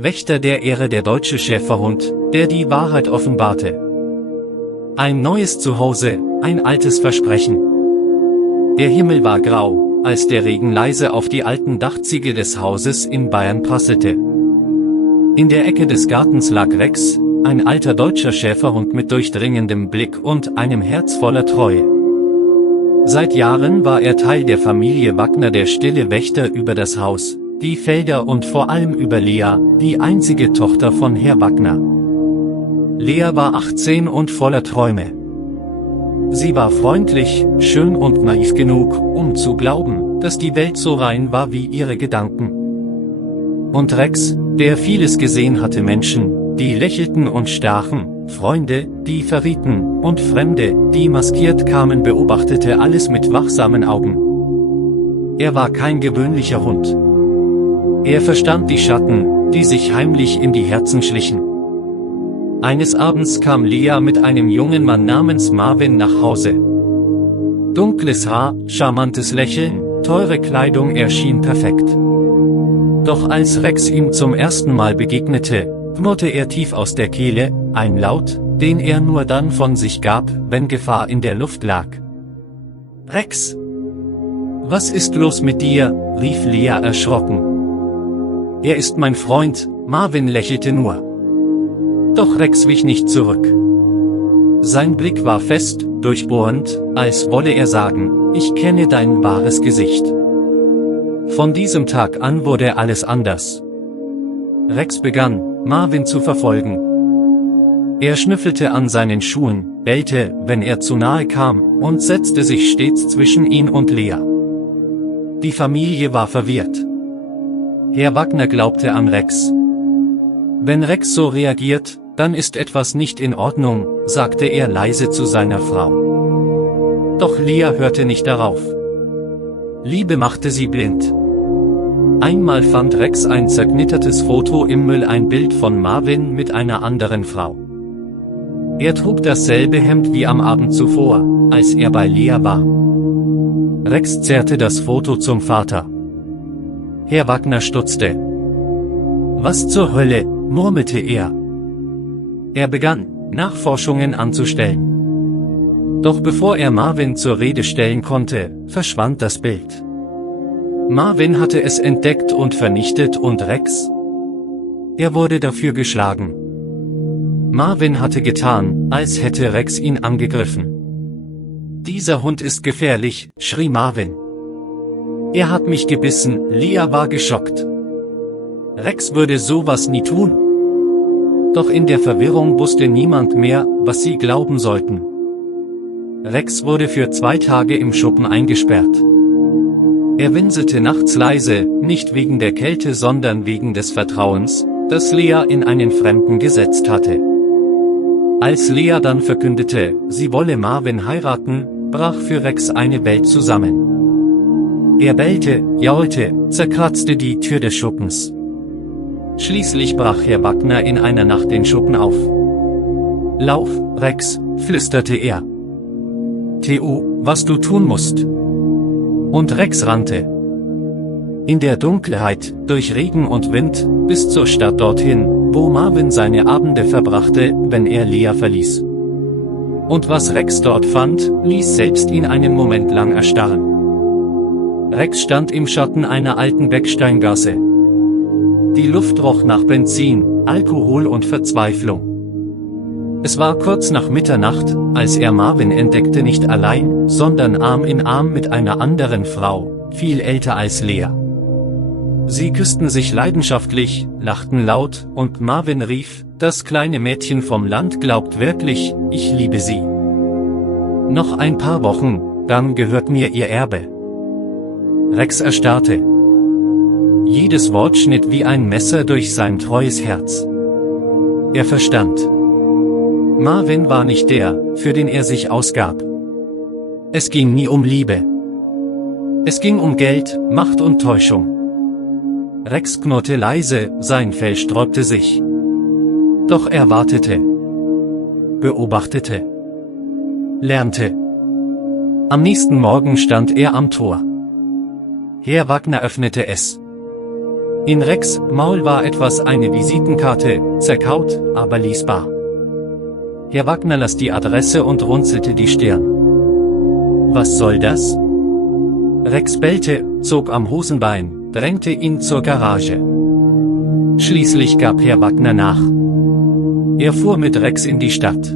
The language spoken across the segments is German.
Wächter der Ehre, der deutsche Schäferhund, der die Wahrheit offenbarte. Ein neues Zuhause, ein altes Versprechen. Der Himmel war grau, als der Regen leise auf die alten Dachziegel des Hauses in Bayern prasselte. In der Ecke des Gartens lag Rex, ein alter deutscher Schäferhund mit durchdringendem Blick und einem Herz voller Treue. Seit Jahren war er Teil der Familie Wagner, der stille Wächter über das Haus, die Felder und vor allem über Lea, die einzige Tochter von Herr Wagner. Lea war 18 und voller Träume. Sie war freundlich, schön und naiv genug, um zu glauben, dass die Welt so rein war wie ihre Gedanken. Und Rex, der vieles gesehen hatte, Menschen, die lächelten und stachen, Freunde, die verrieten, und Fremde, die maskiert kamen, beobachtete alles mit wachsamen Augen. Er war kein gewöhnlicher Hund. Er verstand die Schatten, die sich heimlich in die Herzen schlichen. Eines Abends kam Lea mit einem jungen Mann namens Marvin nach Hause. Dunkles Haar, charmantes Lächeln, teure Kleidung, er schien perfekt. Doch als Rex ihm zum ersten Mal begegnete, knurrte er tief aus der Kehle, ein Laut, den er nur dann von sich gab, wenn Gefahr in der Luft lag. »Rex! Was ist los mit dir?« rief Lea erschrocken. »Er ist mein Freund«, Marvin lächelte nur. Doch Rex wich nicht zurück. Sein Blick war fest, durchbohrend, als wolle er sagen, ich kenne dein wahres Gesicht. Von diesem Tag an wurde alles anders. Rex begann, Marvin zu verfolgen. Er schnüffelte an seinen Schuhen, bellte, wenn er zu nahe kam, und setzte sich stets zwischen ihn und Lea. Die Familie war verwirrt. Herr Wagner glaubte an Rex. Wenn Rex so reagiert, dann ist etwas nicht in Ordnung, sagte er leise zu seiner Frau. Doch Lea hörte nicht darauf. Liebe machte sie blind. Einmal fand Rex ein zerknittertes Foto im Müll, ein Bild von Marvin mit einer anderen Frau. Er trug dasselbe Hemd wie am Abend zuvor, als er bei Lea war. Rex zerrte das Foto zum Vater. Herr Wagner stutzte. Was zur Hölle, murmelte er. Er begann, Nachforschungen anzustellen. Doch bevor er Marvin zur Rede stellen konnte, verschwand das Bild. Marvin hatte es entdeckt und vernichtet, und Rex? Er wurde dafür geschlagen. Marvin hatte getan, als hätte Rex ihn angegriffen. Dieser Hund ist gefährlich, schrie Marvin. Er hat mich gebissen, Lea war geschockt. Rex würde sowas nie tun. Doch in der Verwirrung wusste niemand mehr, was sie glauben sollten. Rex wurde für 2 Tage im Schuppen eingesperrt. Er winselte nachts leise, nicht wegen der Kälte, sondern wegen des Vertrauens, das Lea in einen Fremden gesetzt hatte. Als Lea dann verkündete, sie wolle Marvin heiraten, brach für Rex eine Welt zusammen. Er bellte, jaulte, zerkratzte die Tür des Schuppens. Schließlich brach Herr Wagner in einer Nacht den Schuppen auf. Lauf, Rex, flüsterte er. Tu, was du tun musst. Und Rex rannte. In der Dunkelheit, durch Regen und Wind, bis zur Stadt dorthin, wo Marvin seine Abende verbrachte, wenn er Lea verließ. Und was Rex dort fand, ließ selbst ihn einen Moment lang erstarren. Rex stand im Schatten einer alten Becksteingasse. Die Luft roch nach Benzin, Alkohol und Verzweiflung. Es war kurz nach Mitternacht, als er Marvin entdeckte, nicht allein, sondern Arm in Arm mit einer anderen Frau, viel älter als Lea. Sie küssten sich leidenschaftlich, lachten laut, und Marvin rief, das kleine Mädchen vom Land glaubt wirklich, ich liebe sie. Noch ein paar Wochen, dann gehört mir ihr Erbe. Rex erstarrte. Jedes Wort schnitt wie ein Messer durch sein treues Herz. Er verstand. Marvin war nicht der, für den er sich ausgab. Es ging nie um Liebe. Es ging um Geld, Macht und Täuschung. Rex knurrte leise, sein Fell sträubte sich. Doch er wartete. Beobachtete. Lernte. Am nächsten Morgen stand er am Tor. Herr Wagner öffnete es. In Rex' Maul war etwas eine Visitenkarte, zerkaut, aber lesbar. Herr Wagner las die Adresse und runzelte die Stirn. Was soll das? Rex bellte, zog am Hosenbein, drängte ihn zur Garage. Schließlich gab Herr Wagner nach. Er fuhr mit Rex in die Stadt.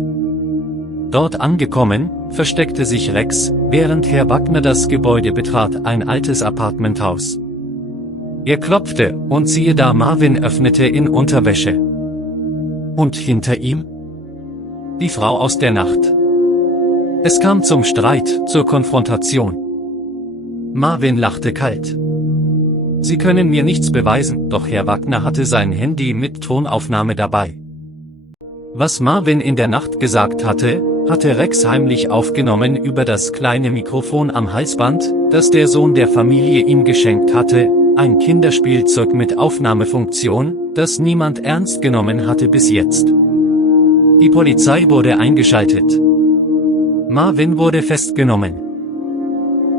Dort angekommen, versteckte sich Rex, während Herr Wagner das Gebäude betrat, ein altes Appartementhaus. Er klopfte, und siehe da, Marvin öffnete in Unterwäsche. Und hinter ihm? Die Frau aus der Nacht. Es kam zum Streit, zur Konfrontation. Marvin lachte kalt. Sie können mir nichts beweisen, doch Herr Wagner hatte sein Handy mit Tonaufnahme dabei. Was Marvin in der Nacht gesagt hatte, hatte Rex heimlich aufgenommen über das kleine Mikrofon am Halsband, das der Sohn der Familie ihm geschenkt hatte, ein Kinderspielzeug mit Aufnahmefunktion, das niemand ernst genommen hatte bis jetzt. Die Polizei wurde eingeschaltet. Marvin wurde festgenommen.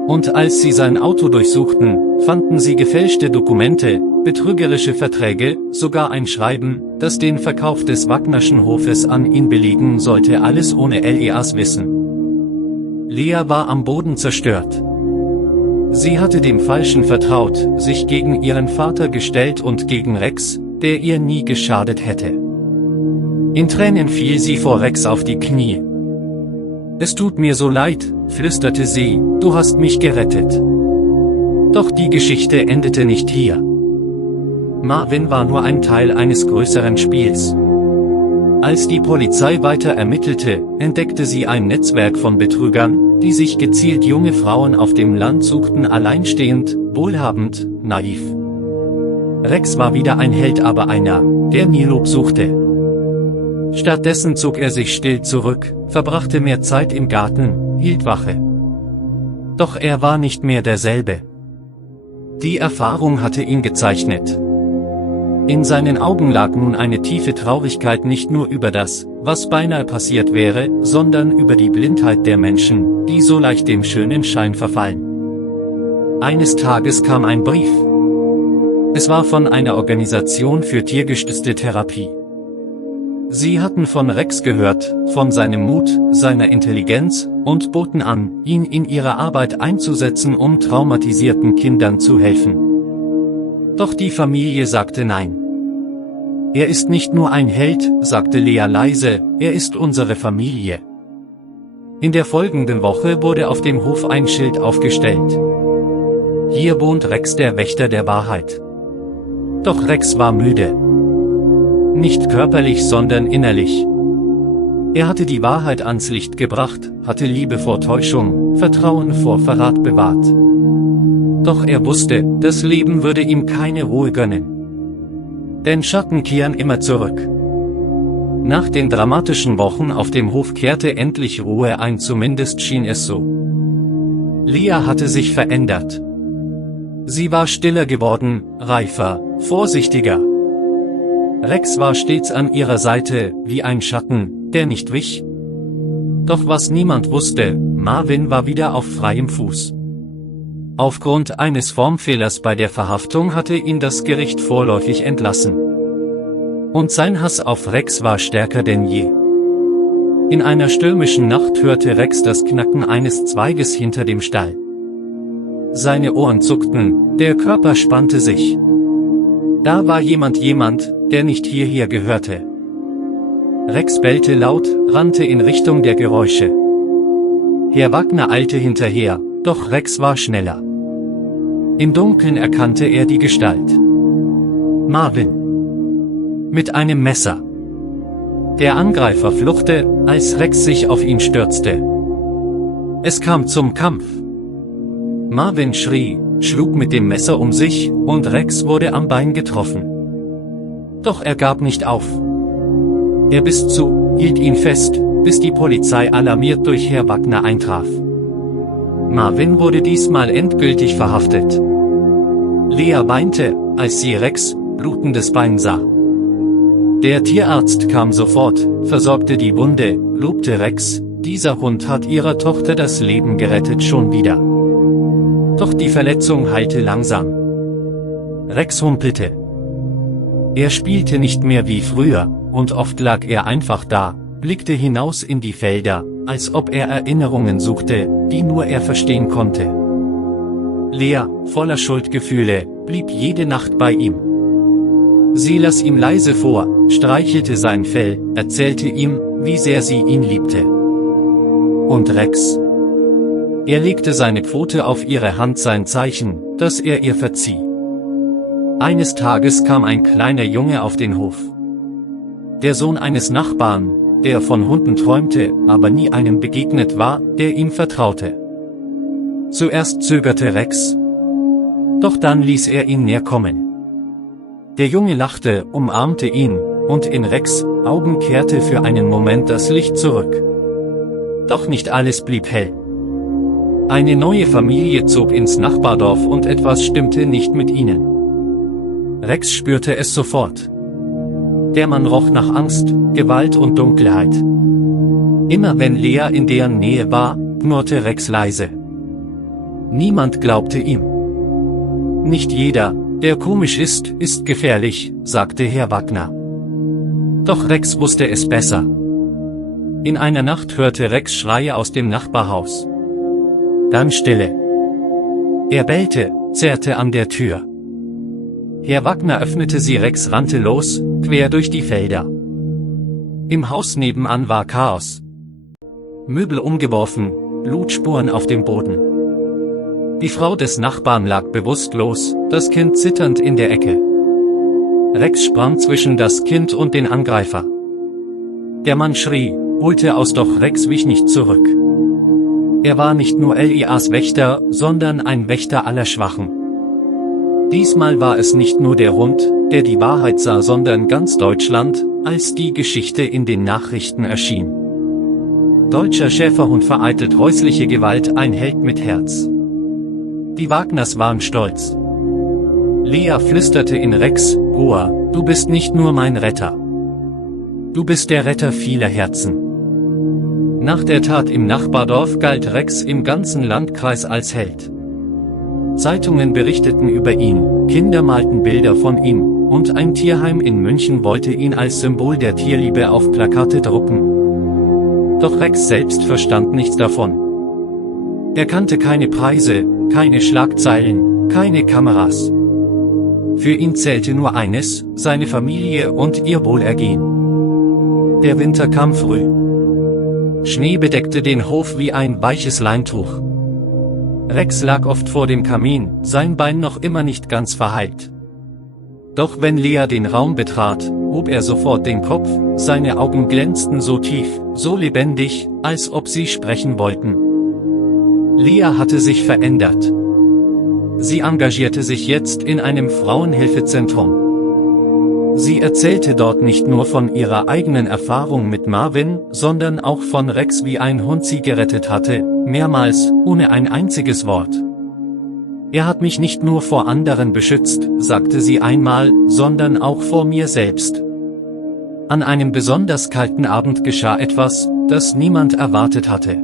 Und als sie sein Auto durchsuchten, fanden sie gefälschte Dokumente, betrügerische Verträge, sogar ein Schreiben, das den Verkauf des Wagnerschen Hofes an ihn belegen sollte, alles ohne Leas Wissen. Lea war am Boden zerstört. Sie hatte dem Falschen vertraut, sich gegen ihren Vater gestellt und gegen Rex, der ihr nie geschadet hätte. In Tränen fiel sie vor Rex auf die Knie. Es tut mir so leid, flüsterte sie, du hast mich gerettet. Doch die Geschichte endete nicht hier. Marvin war nur ein Teil eines größeren Spiels. Als die Polizei weiter ermittelte, entdeckte sie ein Netzwerk von Betrügern, die sich gezielt junge Frauen auf dem Land suchten, alleinstehend, wohlhabend, naiv. Rex war wieder ein Held, aber einer, der nie Lob suchte. Stattdessen zog er sich still zurück, verbrachte mehr Zeit im Garten, hielt Wache. Doch er war nicht mehr derselbe. Die Erfahrung hatte ihn gezeichnet. In seinen Augen lag nun eine tiefe Traurigkeit, nicht nur über das, was beinahe passiert wäre, sondern über die Blindheit der Menschen, die so leicht dem schönen Schein verfallen. Eines Tages kam ein Brief. Es war von einer Organisation für tiergestützte Therapie. Sie hatten von Rex gehört, von seinem Mut, seiner Intelligenz, und boten an, ihn in ihrer Arbeit einzusetzen, um traumatisierten Kindern zu helfen. Doch die Familie sagte nein. Er ist nicht nur ein Held, sagte Lea leise, er ist unsere Familie. In der folgenden Woche wurde auf dem Hof ein Schild aufgestellt. Hier wohnt Rex, der Wächter der Wahrheit. Doch Rex war müde. Nicht körperlich, sondern innerlich. Er hatte die Wahrheit ans Licht gebracht, hatte Liebe vor Täuschung, Vertrauen vor Verrat bewahrt. Doch er wusste, das Leben würde ihm keine Ruhe gönnen. Denn Schatten kehren immer zurück. Nach den dramatischen Wochen auf dem Hof kehrte endlich Ruhe ein, zumindest schien es so. Lea hatte sich verändert. Sie war stiller geworden, reifer, vorsichtiger. Rex war stets an ihrer Seite, wie ein Schatten, der nicht wich. Doch was niemand wusste, Marvin war wieder auf freiem Fuß. Aufgrund eines Formfehlers bei der Verhaftung hatte ihn das Gericht vorläufig entlassen. Und sein Hass auf Rex war stärker denn je. In einer stürmischen Nacht hörte Rex das Knacken eines Zweiges hinter dem Stall. Seine Ohren zuckten, der Körper spannte sich. Da war jemand, der nicht hierher gehörte. Rex bellte laut, rannte in Richtung der Geräusche. Herr Wagner eilte hinterher, doch Rex war schneller. Im Dunkeln erkannte er die Gestalt. Marvin. Mit einem Messer. Der Angreifer fluchte, als Rex sich auf ihn stürzte. Es kam zum Kampf. Marvin schrie, schlug mit dem Messer um sich, und Rex wurde am Bein getroffen. Doch er gab nicht auf. Er biss zu, hielt ihn fest, bis die Polizei alarmiert durch Herr Wagner eintraf. Marvin wurde diesmal endgültig verhaftet. Lea weinte, als sie Rex' blutendes Bein sah. Der Tierarzt kam sofort, versorgte die Wunde, lobte Rex, dieser Hund hat ihrer Tochter das Leben gerettet, schon wieder. Doch die Verletzung heilte langsam. Rex humpelte. Er spielte nicht mehr wie früher, und oft lag er einfach da, blickte hinaus in die Felder, als ob er Erinnerungen suchte, die nur er verstehen konnte. Lea, voller Schuldgefühle, blieb jede Nacht bei ihm. Sie las ihm leise vor, streichelte sein Fell, erzählte ihm, wie sehr sie ihn liebte. Und Rex? Er legte seine Pfote auf ihre Hand, sein Zeichen, dass er ihr verzieh. Eines Tages kam ein kleiner Junge auf den Hof. Der Sohn eines Nachbarn, der von Hunden träumte, aber nie einem begegnet war, der ihm vertraute. Zuerst zögerte Rex. Doch dann ließ er ihn näher kommen. Der Junge lachte, umarmte ihn, und in Rex' Augen kehrte für einen Moment das Licht zurück. Doch nicht alles blieb hell. Eine neue Familie zog ins Nachbardorf und etwas stimmte nicht mit ihnen. Rex spürte es sofort. Der Mann roch nach Angst, Gewalt und Dunkelheit. Immer wenn Lea in deren Nähe war, knurrte Rex leise. Niemand glaubte ihm. Nicht jeder, der komisch ist gefährlich, sagte Herr Wagner. Doch Rex wusste es besser. In einer Nacht hörte Rex Schreie aus dem Nachbarhaus. Dann Stille. Er bellte, zerrte an der Tür. Herr Wagner öffnete sie, Rex rannte los, quer durch die Felder. Im Haus nebenan war Chaos. Möbel umgeworfen, Blutspuren auf dem Boden. Die Frau des Nachbarn lag bewusstlos, das Kind zitternd in der Ecke. Rex sprang zwischen das Kind und den Angreifer. Der Mann schrie, holte aus, doch Rex wich nicht zurück. Er war nicht nur Lias Wächter, sondern ein Wächter aller Schwachen. Diesmal war es nicht nur der Hund, der die Wahrheit sah, sondern ganz Deutschland, als die Geschichte in den Nachrichten erschien. Deutscher Schäferhund vereitelt häusliche Gewalt, ein Held mit Herz. Die Wagners waren stolz. Lea flüsterte in Rex' Ohr, du bist nicht nur mein Retter. Du bist der Retter vieler Herzen. Nach der Tat im Nachbardorf galt Rex im ganzen Landkreis als Held. Zeitungen berichteten über ihn, Kinder malten Bilder von ihm, und ein Tierheim in München wollte ihn als Symbol der Tierliebe auf Plakate drucken. Doch Rex selbst verstand nichts davon. Er kannte keine Preise, keine Schlagzeilen, keine Kameras. Für ihn zählte nur eines, seine Familie und ihr Wohlergehen. Der Winter kam früh. Schnee bedeckte den Hof wie ein weiches Leintuch. Rex lag oft vor dem Kamin, sein Bein noch immer nicht ganz verheilt. Doch wenn Lea den Raum betrat, hob er sofort den Kopf, seine Augen glänzten so tief, so lebendig, als ob sie sprechen wollten. Lea hatte sich verändert. Sie engagierte sich jetzt in einem Frauenhilfezentrum. Sie erzählte dort nicht nur von ihrer eigenen Erfahrung mit Marvin, sondern auch von Rex, wie ein Hund sie gerettet hatte, mehrmals, ohne ein einziges Wort. Er hat mich nicht nur vor anderen beschützt, sagte sie einmal, sondern auch vor mir selbst. An einem besonders kalten Abend geschah etwas, das niemand erwartet hatte.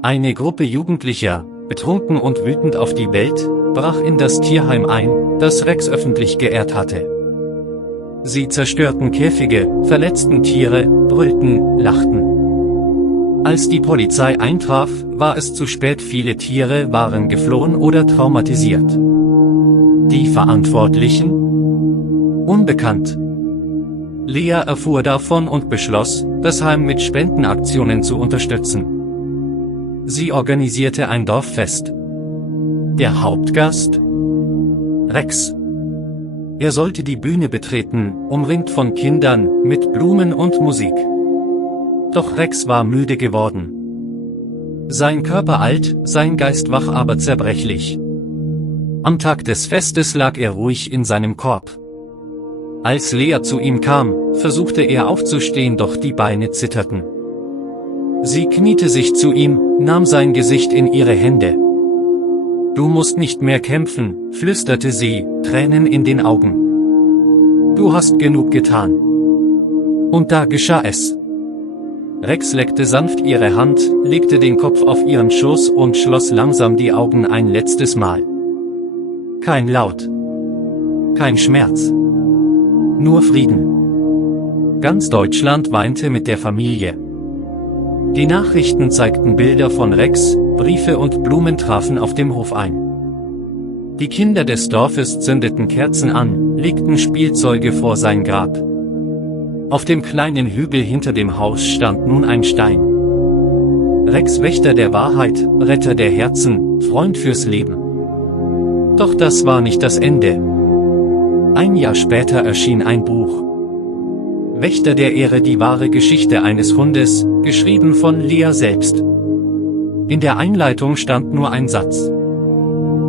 Eine Gruppe Jugendlicher, betrunken und wütend auf die Welt, brach in das Tierheim ein, das Rex öffentlich geehrt hatte. Sie zerstörten Käfige, verletzten Tiere, brüllten, lachten. Als die Polizei eintraf, war es zu spät, viele Tiere waren geflohen oder traumatisiert. Die Verantwortlichen? Unbekannt. Lea erfuhr davon und beschloss, das Heim mit Spendenaktionen zu unterstützen. Sie organisierte ein Dorffest. Der Hauptgast? Rex. Er sollte die Bühne betreten, umringt von Kindern, mit Blumen und Musik. Doch Rex war müde geworden. Sein Körper alt, sein Geist wach, aber zerbrechlich. Am Tag des Festes lag er ruhig in seinem Korb. Als Lea zu ihm kam, versuchte er aufzustehen, doch die Beine zitterten. Sie kniete sich zu ihm, nahm sein Gesicht in ihre Hände. Du musst nicht mehr kämpfen, flüsterte sie, Tränen in den Augen. Du hast genug getan. Und da geschah es. Rex leckte sanft ihre Hand, legte den Kopf auf ihren Schoß und schloss langsam die Augen ein letztes Mal. Kein Laut. Kein Schmerz. nur Frieden. Ganz Deutschland weinte mit der Familie. Die Nachrichten zeigten Bilder von Rex, Briefe und Blumen trafen auf dem Hof ein. Die Kinder des Dorfes zündeten Kerzen an, legten Spielzeuge vor sein Grab. Auf dem kleinen Hügel hinter dem Haus stand nun ein Stein. Rex, Wächter der Wahrheit, Retter der Herzen, Freund fürs Leben. Doch das war nicht das Ende. Ein Jahr später erschien ein Buch. Wächter der Ehre, die wahre Geschichte eines Hundes, geschrieben von Lea selbst. In der Einleitung stand nur ein Satz.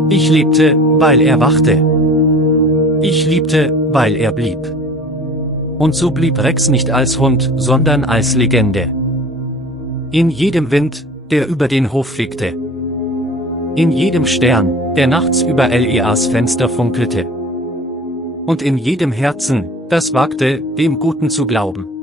Ich liebte, weil er wachte. Ich liebte, weil er blieb. Und so blieb Rex nicht als Hund, sondern als Legende. In jedem Wind, der über den Hof fegte. In jedem Stern, der nachts über Leas Fenster funkelte. Und in jedem Herzen, das wagte, dem Guten zu glauben.